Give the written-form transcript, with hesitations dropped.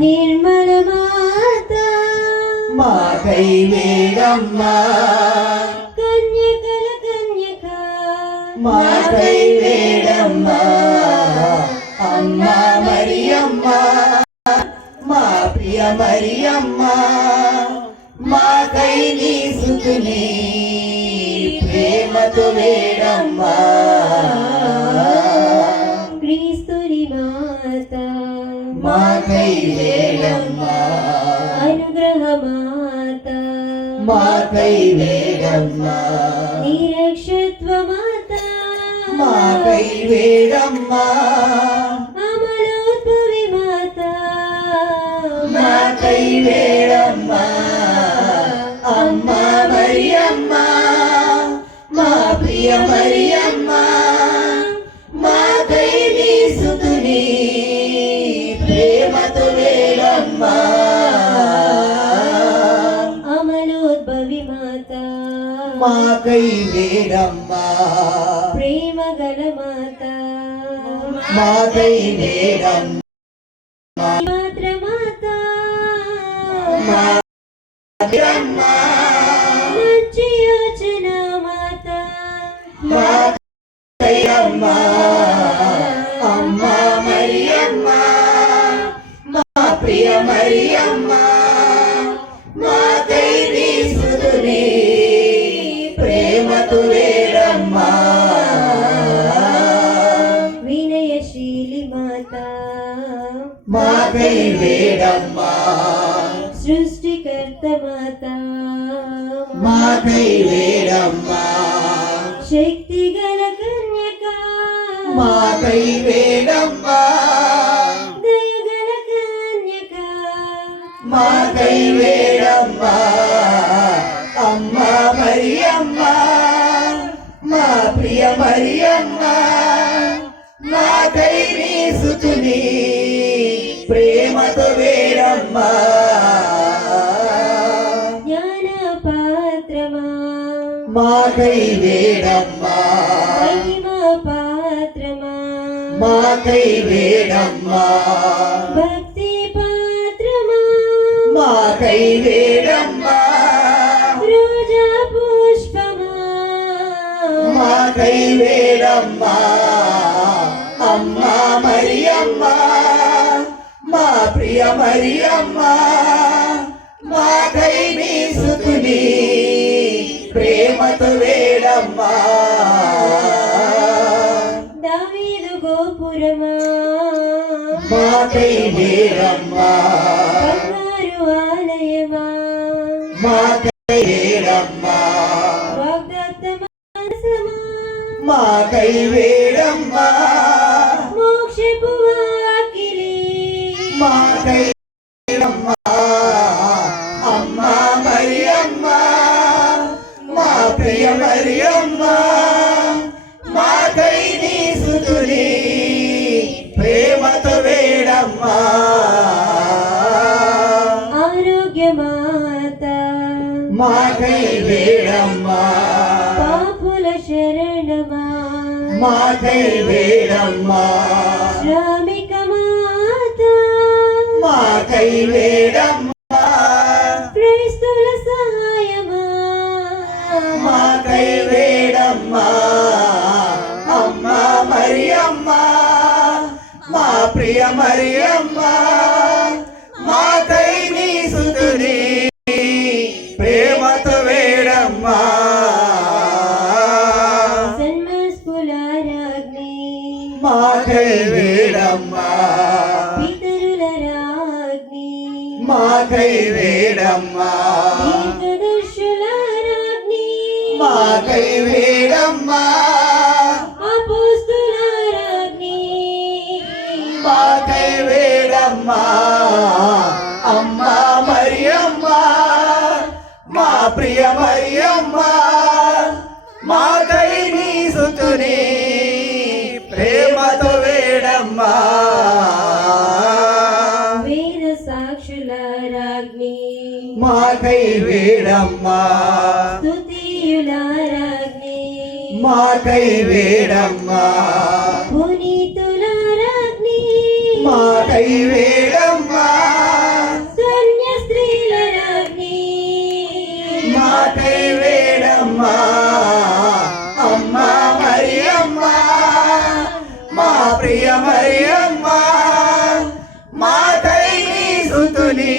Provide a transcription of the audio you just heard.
నిర్మల మాత మాకై వేడమ్మా, కన్యకల కన్యక మాకై వేడమ్మా, అమ్మా మరియమ్మ మా ప్రియ మరియమ్మ, మాకై నీ సుతుని ప్రేమతో వేడమ్మా. క్రీస్తుని మాత మాకై వేడమ్మా, అనుగ్రహ మాత మాకై వేడమ్మా, నిరక్షత్వ మాత మాకై వేడమ్మా, అమలోద్భవి మాత మాకై వేడమ్మా, అమ్మా మరియమ్మ మా ప్రియ మరియమ్మ, మాకై నీ సుతుని ప్రేమతో వేడమ్మా. అమలోద్భవి మాత మాకై వేడమ్మా, ప్రేమ గల మాత మాకై వేడమ్మా, మాత్ర మాత మరియమ్మ మంచి యోచన మాత మాకై అమ్మా, అమ్మా మరియమ్మ మా ప్రియ మరియమ్మ, మాకై నీ సుతుని ప్రేమతో వేడమ్మా. వినయశీలి మాత మాకై వేడమ్మా, సృష్టికర్త మాత మాకై వేడమ్మా, శక్తి గల కన్యక మాకై వేడమ్మా, దయగల కన్యక మాకై వేడమ్మా, అమ్మా మరియమ్మ మా ప్రియ మరియమ్మ, మాకై నీ సుతుని ప్రేమతో వేడమ్మా. జ్ఞాన పాత్రమా మాకై వేడమ్మా, మహిమ పాత్రమా మాకై వేడమ్మా, భక్తి పాత్రమా మాకై వేడమ్మా, రోజా పుష్పమా మాకై వేడమ్మా, అమ్మా మరియమ్మ మా ప్రియ మరియమ్మ, మాకై నీ సుతుని ప్రేమతో వేడమ్మా. దావీదు గోపురమా మాకై వేడమ్మా, బంగారు ఆలయమా మాకై వేడమ్మా, వాగ్దత్త మానసమా మాకై వేడమ్మా, మోక్షపు వాకిలి మాకై వేడమ్మా, అమ్మా మరియమ్మ మా ప్రియ మరియమ్మ, మాకై నీ సుతుని ప్రేమతో వేడమ్మా. ఆరోగ్య మాత మాకై వేడమ్మా, పాపుల శరణమా మాకై వేడమ్మా, శ్రామిక మాత మాకై వేడమ్మా, క్రైస్తుల సహాయమా మాకై వేడమ్మా, అమ్మా మరియమ్మ మా ప్రియ మరియమ్మ, మాకై నీ సుతుని ప్రేమతో వేడమ్మా. సన్మస్కులారాగ్ని మాకై వేడమ్మా, పితరుల రాగ్ని మాకై వేడమ్మా, దీర్ఘదర్శుల రాగ్ని మాకై వేడమ్మా, అపోస్తుల రాగ్ని మాకై వేడమ్మా, అమ్మా మరియమ్మ మా ప్రియ మరియమ్మ, మాకై నీ సుతుని ప్రేమతో వేడమ్మా. వేద సాక్షుల రాగ్ని మాకై వేడమ్మా, స్తుతియుల రాగ్ని మాకై వేడమ్మా, పునీతుల రాగ్ని మాకై వేడమ్మా, మాకై వేడమ్మా అమ్మా మరియమ్మ మా ప్రియ మరియమ్మ మాకై నీ సుతుని